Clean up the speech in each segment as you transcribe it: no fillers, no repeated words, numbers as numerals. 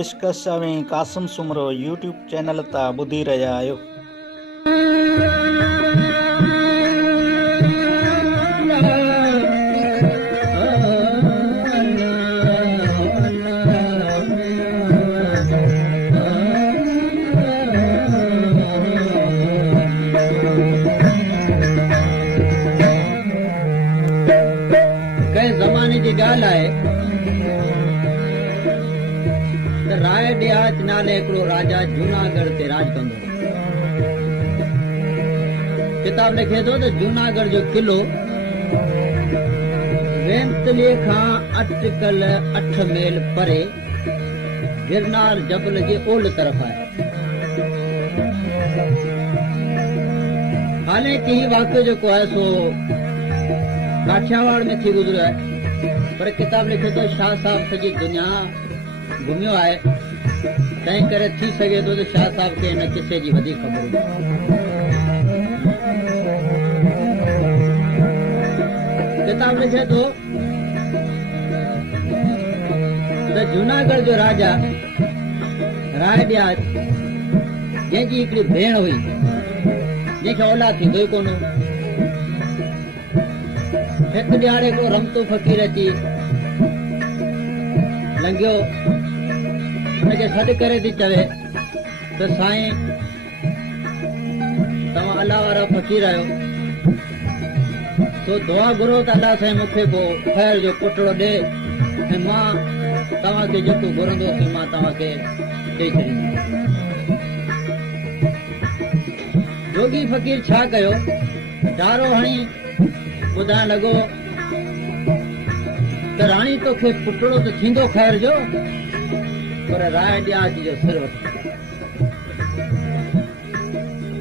पेशकश अवें कासम Soomro YouTube channel ता ॿुधी रहिया आहियो। कंहिं ज़माने जी ॻाल्हि आहे त राय ॾियाच नाले हिकिड़ो राजा जूनागढ़ ते राज कंदो हो। किताब लिखे थो त जूनागढ़ जो किलो वेंतलीअ खां अटकल 8 मेल परे गिरनार जबल जे ओलह तरफ़ आहे। हालांकि ही वाक़ियो जेको आहे सो काठियावाड़ में थी गुज़रियो आहे, पर किताब लिखे थो शाह साहब सॼी दुनिया घुमियो आहे, तंहिं करे थी सघे थो त शाह साहब खे हिन किसे जी वधीक ख़बर हुजे। किताब लिखे थो त जूनागढ़ जो राजा राय ॾियाच जंहिंजी हिकिड़ी भेण हुई जंहिंखे औलाद थींदो ई कोन हो। हिकु ॾियारे को रमतो फ़क़ीर अची लंघियो, हुनखे सॾु करे थी चवे त साईं तव्हां अलाह वारा फ़क़ीर आहियो, सो दुआ घुरो त अलाह साईं मूंखे को ख़ैर जो पुटड़ो ॾे ऐं मां तव्हांखे जेको घुरंदोसीं मां तव्हांखे ॾेई छॾींदुमि। जोगी फ़क़ीर छा कयो, डारो हणी ॿुधाइण लॻो त राणी तोखे पुटड़ो त थींदो ख़ैर जो, पर राय ॾियाच जो सिर वठी।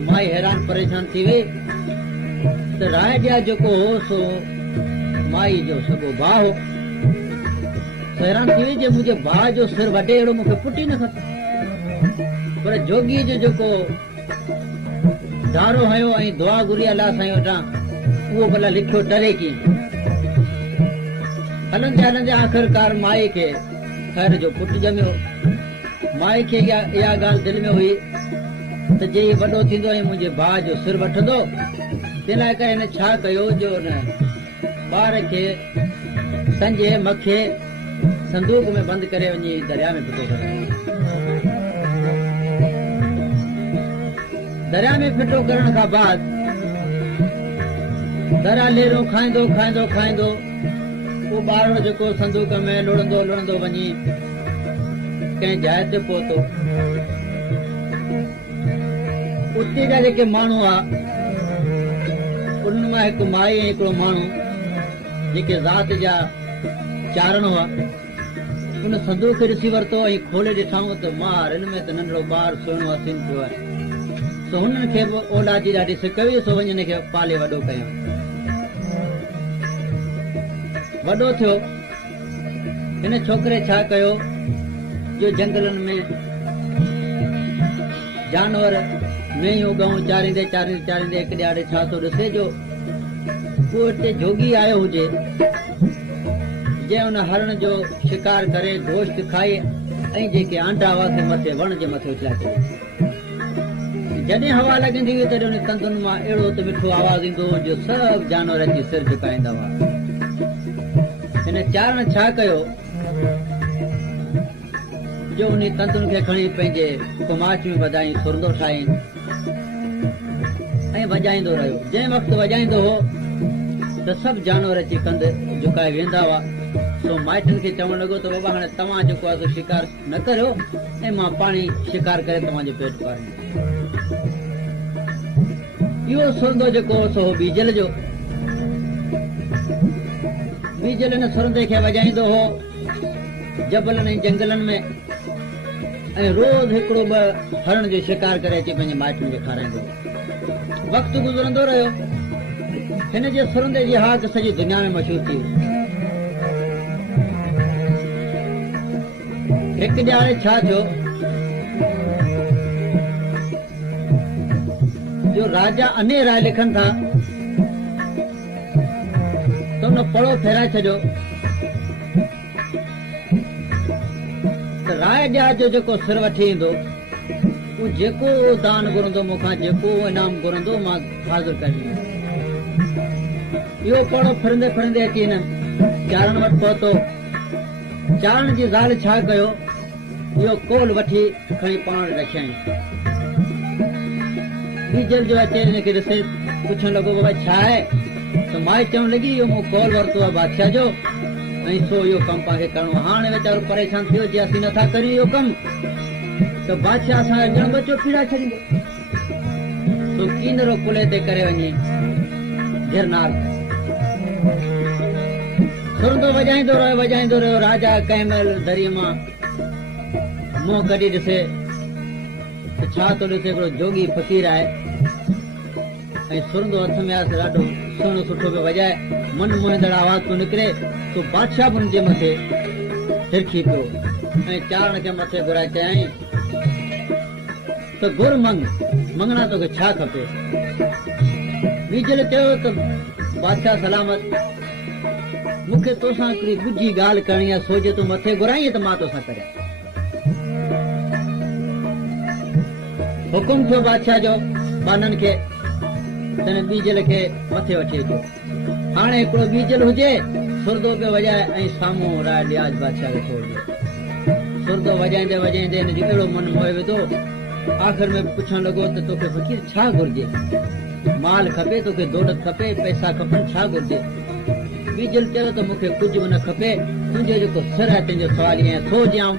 माई हैरान परेशान थी वई त राय ॾियाच जेको हो सो माई जो सॻो भाउ हो। हैरान थी वई जे मुंहिंजे भाउ जो सिर वॾे अहिड़ो मूंखे पुटी न खपे। पर जोगी जो जेको डारो हयो ऐं दुआ घुरी अलाह साईं वटां, उहो भला लिखियो डरे कीअं। हलंदे हलंदे आख़िरकार माई खे ख़ैर जो पुटु ॼमियो। माई खे इहा ॻाल्हि दिलि में हुई त जे इहो वॾो थींदो ऐं मुंहिंजे भाउ जो सिर वठंदो, तंहिं लाइ करे हिन छा कयो जो न ॿार खे संजे मखे संदूक में बंदि करे वञी दरिया में फिटो करे। दरिया में फिटो करण खां बाद दरिया लेरो खाईंदो खाईंदो खाईंदो उहो ॿारड़ो जेको संदूक में लुड़ंदो लुड़ंदो वञी कंहिं जाइ ते पहुतो। उते जा जेके माण्हू हुआ उन मां हिकु माई ऐं हिकिड़ो माण्हू जेके ज़ात जा चारण हुआ, उन संदूक खे ॾिसी वरितो ऐं खोले ॾिठाऊं त मार हिन में त नंढड़ो ॿारु सुहिणो हसीन पियो आहे। सो हुननि खे बि औलाद जी ॾाढी सिक हुई, सो वञी हिन खे पाले वॾो कयूं। वॾो थियो हिन छोकिरे छा कयो जो जंगलनि में जानवर मेंहियूं गऊं चारींदे चारींदे चारींदे हिकु ॾियारे छा थो ॾिसे जो को हिते जोगी आयो हुजे जंहिं हुन हरण जो शिकार करे गोश्त खाई ऐं जेके आंडा हुआ से मथे वण जे मथे उछला छॾे। जॾहिं हवा लॻंदी हुई तॾहिं हुन तंदुनि मां अहिड़ो त मिठो आवाज़ ईंदो हो जो सभु जानवर अची सिर झुकाईंदा हुआ। हिन चारण छा कयो जो उन तंदुनि खे खणी पंहिंजे कुमाच में वॼाई सुरंदो ठाही ऐं वॼाईंदो रहियो। जंहिं वक़्तु वॼाईंदो हो त सभु जानवर अची कंध झुकाए वेंदा हुआ। सो माइटनि खे चवणु लॻो त बाबा हाणे तव्हां जेको आहे शिकार न करियो ऐं मां पाणी शिकार करे तव्हांजो पेट पालींदुमि। इहो सुरंदो जेको सो बीजल जो बीजल हिन सुरंदे खे वॼाईंदो हो जबलनि ऐं जंगलनि में ऐं रोज़ हिकिड़ो ॿ हरण जो शिकार करे अची पंहिंजे माइटनि खे खाराईंदो। वक़्तु गुज़रंदो रहियो, हिन जे सुरंदे जी हाक सॼी दुनिया में मशहूर थी वई। हिकु ॾियारे छा थियो जो राजा अने राय लिखनि था त हुन पड़ो फेराए छॾियो त राय ॾिया जो जेको सिर वठी ईंदो उहो जेको दान घुरंदो मूंखां जेको इनाम घुरंदो मां हाज़िर करे इहो पढ़ो फिरंदे फिरंदे अची हिन चारण वटि पहुतो। चारण जी ज़ाल छा कयो इहो कोल वठी खणी पाण रखियईं। बीजल जो अचे हिनखे ॾिसे पुछण लॻो बाबा छा आहे त माई चवण लॻी इहो मूं कोल वरितो आहे बादशाह जो ऐं सो इहो कमु पाण खे करिणो आहे। हाणे वीचारो परेशान थियो जे असीं नथा करियूं इहो कमु त बादशाह असांजो ॼण बचो पीड़ा छॾींदो। सो कीनरो कुले ते करे वञे गिरनार सुरंदो वॼाईंदो रहियो। राजा कंहिं महिल दरीअ मां मुंहुं कढी ॾिसे छा थो ॾिसे हिकिड़ो जोगी फ़क़ीर आहे ऐं सुरंदो हथ में आहे ॾाढो सुहिणो सुठो पियो वॼाए मन मोहींदड़ आवाज़ पियो निकिरे तो बादशाह बि हुनजे मथे तिरखी पियो ऐं चारण खे मथे घुराए चयईं त घुर मंगणा तोखे छा खपे। बीजल चयो त बादशाह सलामत मूंखे तोसां हिकिड़ी ॻुझी ॻाल्हि करणी आहे सोचे तूं मथे घुराईं त मां तोसां करियां। हुकुम थियो बादशाह जो बाननि खे बीजल खे मथे वठी अचो। हाणे हिकिड़ो बीजल हुजे सुरदो पियो वॼाए ऐं साम्हूं राय ॾियाज बादशाह खे छोड़ ॾियो। सुरदो वॼाईंदे वॼाईंदे हिनजो अहिड़ो मन मोहे विधो आख़िर में पुछण लॻो त तोखे फ़क़ीर छा घुरिजे माल खपे तोखे दौलत खपे पैसा खपनि छा घुरिजे। बीजल चयो त मूंखे कुझु बि न खपे तुंहिंजो जेको सिर आहे तुंहिंजो सवाल ईअं थो ॼाऊं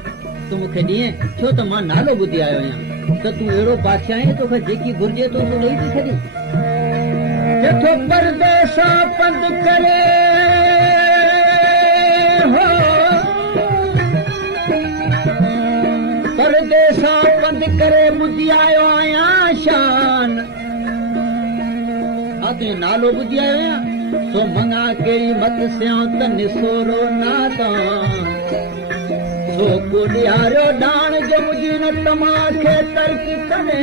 तूं मूंखे ॾींहुं छो त मां नालो ॿुधी आयो आहियां त तूं अहिड़ो बादशाह आहीं तोखे जेकी घुरिजे तूं ॾेई थी छॾी। परदेसां पंध करे परदेसां पंध करे ॿुधी आयो आहियां शान तुंहिंजो नालो ॿुधी आयो आहियां सो मङा कहिड़ी मत सियां त निसोरो नादान सो को ॾियारियो ॾाण जो मुंहिंजी न तमाखे तर्क करे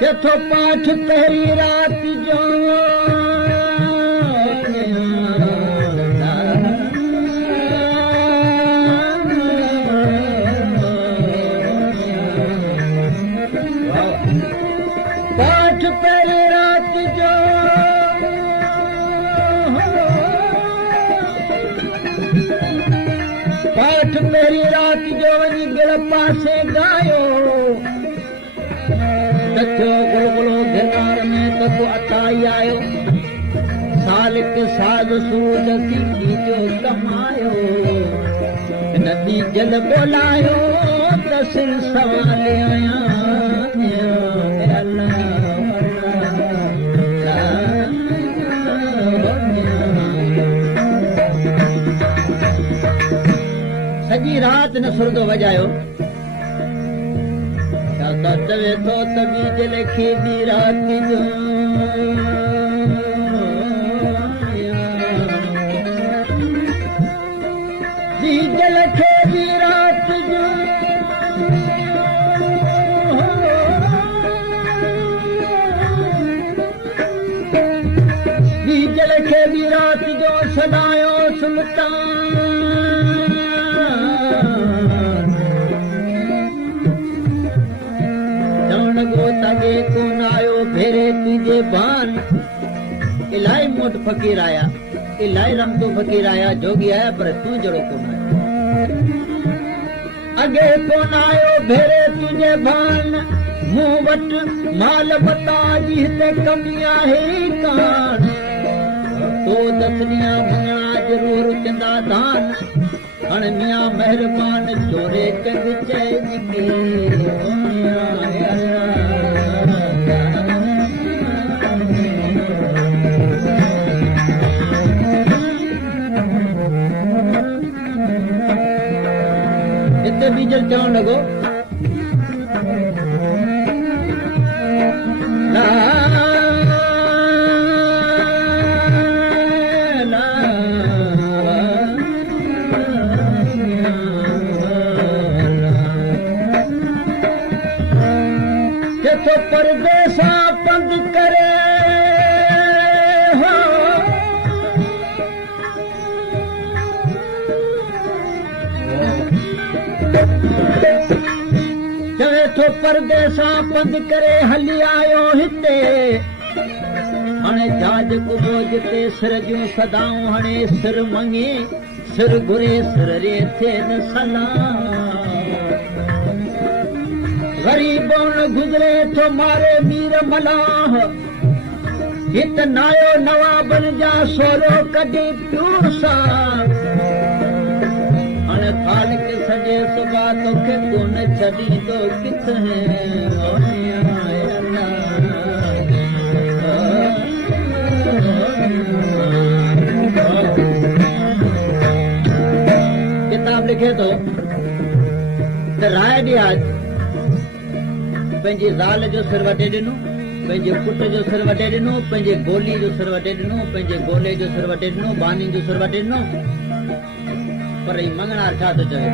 केथो पाठ पहिरीं राति जो पाठ पहिरीं राति जो पाठ पहिरीं राति जो वञी गिड़ पासे गायो गुलगुलो गिरनार में तको अताई आयो सालिक साध सूद की जो कमायो नदी जल बोलायो दसिल सवाल आया सॼी रात न सुरदो वॼायो चवे थो त बीजल खे बि राति जो बीजल खे बि राति जो बीजल खे बि राति जो सदायो सुल्तान तगे कोन आयो भेरे तुझे बान इलाही मोट फ़क़ीर आया इलाही रमतो फ़क़ीर आया जोगी आया पर तूं जहिड़ो कोन आयो अॻे कोन आयो भेरे तुझे बान मूं वटि माल बता जी हिते कमी आहे कान तो दसनिया मङणा ज़रूर चंदा दान हाणे मियां महिरबान चोरे कंग चइजी बीजल चवण लॻो केथो परदेसां पंध करे हली आयो हिते हाणे जहाज कुबोज ते सिर जूं सदाऊं हाणे सिर मंगे सिर घुरे सिर रे थे न सलाम गरीबों न गुज़रे थो मारे मीर मलाह हित नायो नवाबन जा सोरो कढी प्यूर सां हाणे ख़ालिक सॼे सुबा तोखे कोन छॾींदो किथे किताब लिखे थो त राय ॾियाज पंहिंजी ज़ाल जो सिर वटे ॾिनो पंहिंजे पुट जो सिर वटे ॾिनो पंहिंजे गोली जो सिर वटे ॾिनो पंहिंजे गोले जो सिर वटे ॾिनो बानी जो सिर वटे ॾिनो पर ही मंगणार छा थो चवे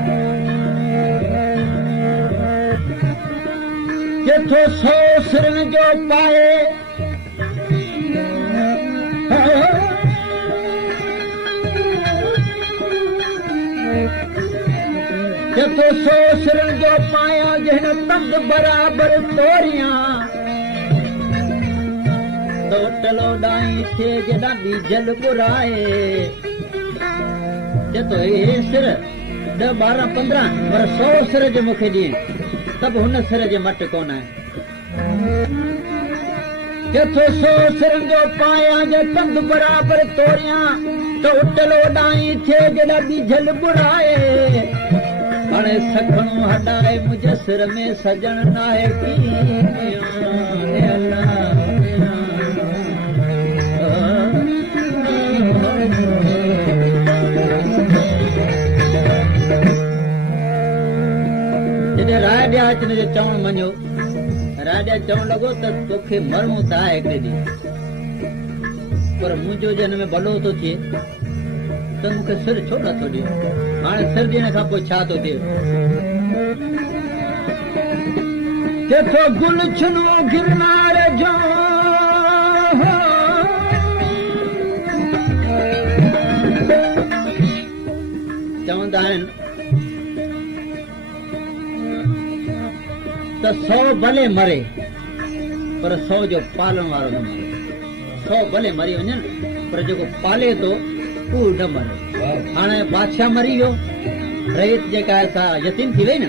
जेथो 100 सिरनि जो पाए जेथो 100 सिरनि जो पाया जहिन तंग बराबर तोरियां तो टलो डाई थे जॾा बीजल बुराए जेतो हे सिर 10 12 15 पर 100 सिर जे मूंखे ॾिए तब हुन सिर जे मट कोन आहे जेतो 100 सिरनि जो पाया जे तंग बराबर तोरियां तो टलो डाई थे जॾा बीजल बुराए हाणे सखणो हटाए मुंहिंजे सिर में सजण नाहे की जॾहिं राय ॾियाच जे चवण मञियो राय ॾिया चवण लॻो त तोखे मरणो त आहे हिकिड़े ॾींहुं पर मुंहिंजो जे हिन में भलो थो थिए त मूंखे सिर छो नथो ॾिए हाणे सिर ॾियण खां पोइ छा थो थिए जेको गुल छुनो गिरनार जो चवंदा आहिनि त 100 भले मरे पर 100 जो पालण वारो न मरे 100 भले मरी वञनि पर जेको पाले थो उहो न मरे हाणे बादशाह मरी वियो रईत जेका आहे सा यतीम थी वई न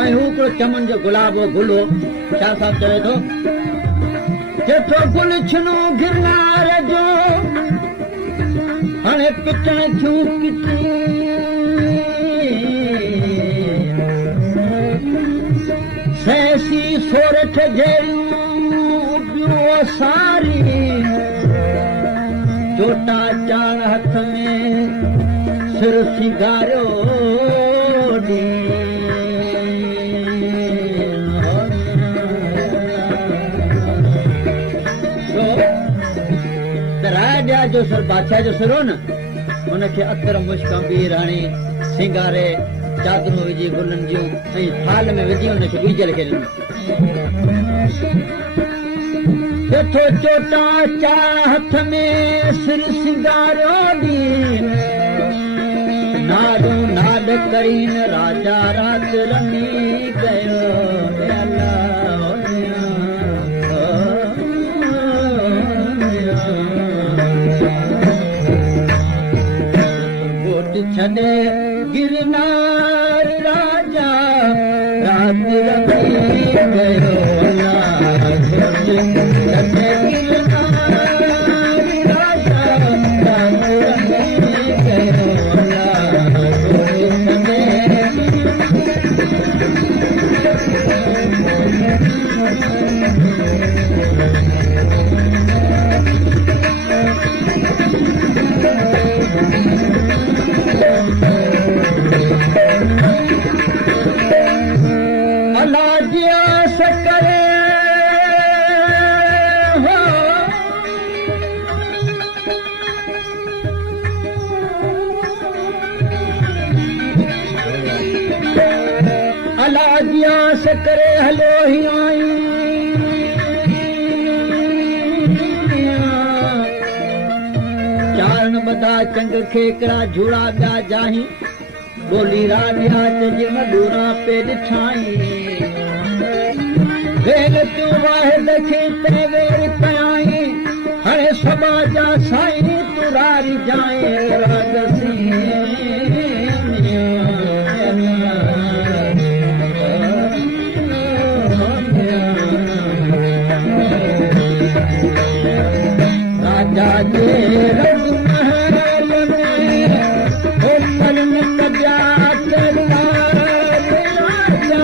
ऐं हू हिकिड़ो चमन जो गुलाब हो गुल हो छा साहब चवे थो जेको गुल छिनो गिरनार जो हाणे पिटण थियूं किटी सैसी सोरठ जहिड़ियूं सारी चोटा चाण हथ में सिर सिंगारियो राजा जो सिर बादशाह जो सिर हो न हुनखे अतर मुश्क बीर हणी सिंगारे चादरूं विझी गुलनि जूं ऐं थाल में विझी हुनखे बीजल खे ॾिनो जेठो चोटा चार हथ में सिर सिंगारियो नाडू नाड करीन राजा रात रमी गयो गोट छॾे गिरनार राजा रात रमी गयो करे हलो ही आई चारण बदा चंग खे हिकिड़ा झूड़ा ॿिया जाही बोली राजा चज मधुरा पे ॾिठाई वेल तूं वाहिद खे ते वेर कयाई हाणे सबा जा साईं तूं रारी जाए राजसी राजा जे रंग महल में ओ पलन कजा चला राजा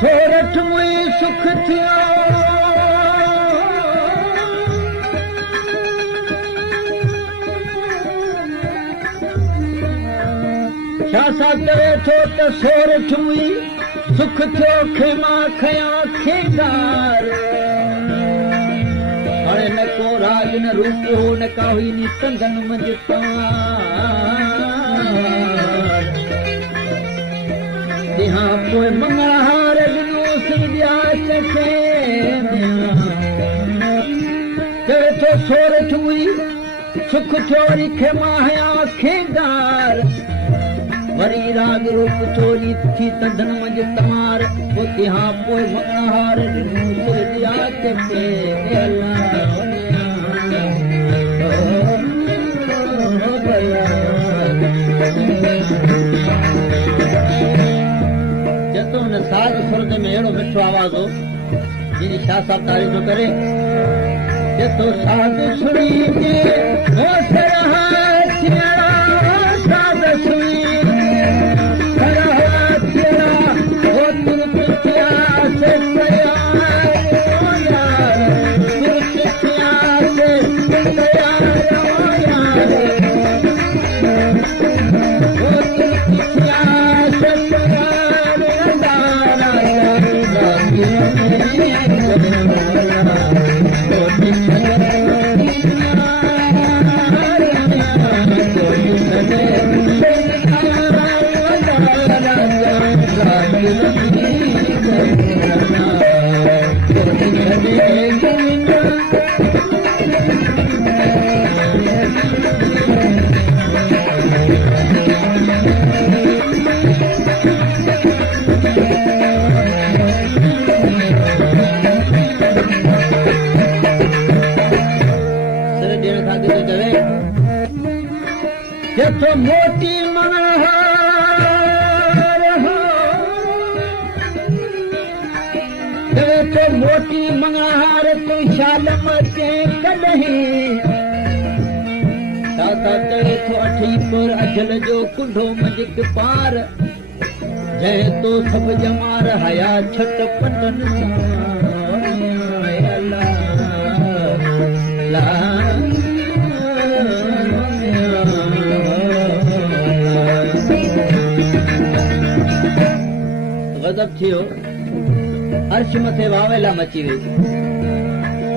सोरठ में सुख थियो छा सा करे थो त सोरठ में सुख थियो खेमा खया खेदार हाणे न को राज न रूप हो न का हुई नी कंदन मंझ तिहां पोइ मंगलहार ॾिनो सिंधिया चखे चवे थो सोरठ हुई सुख थियो वरी खेमा हया खेदार वरी राग रूप चोरी थी तंदन मंझ तमार पोइ तिहां पोइ मंगलहार ॾिनो सिंधिया चखे जतो न साग सुरज में अहिड़ो मिठो आवाज़ हो जिनी शाह साहब तारीफ़ करे जतो साग सुणी के हो सरहा थियड़ा साग सुणी सरहा थियड़ा हो तुर पिथिया से कया ओ यार तुर पिथिया से कया ओ यार हो तुर पिथिया से कया जतो मोती मंगलहार हो जतो मोती मंगलहार तू शाल मचे कॾहिं दादा चवे थो अठी पुर अजल जो कुंडो मजिक पार जंहिं तो सभु जमार हया छट पंडन गज़ब थियो अर्श मथे वावेला मची वई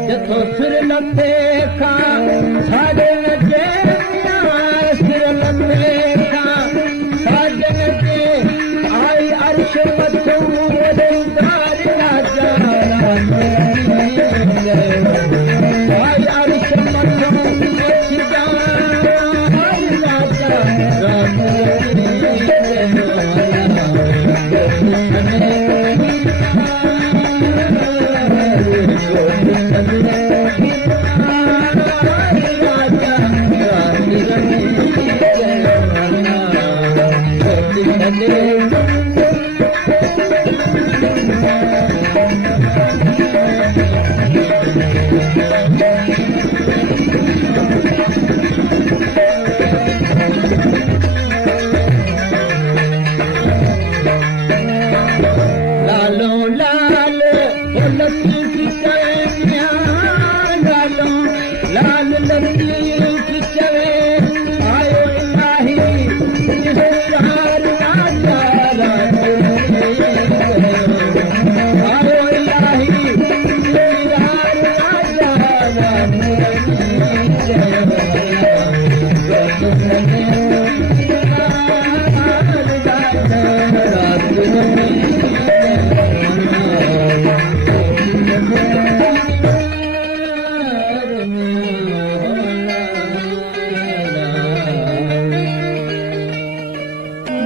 जथो सिर लथे खां साजन जे सिर लथे खां साजन जे आई अर्श मथो वॾेदार राजा आई अर्श मथो कंदे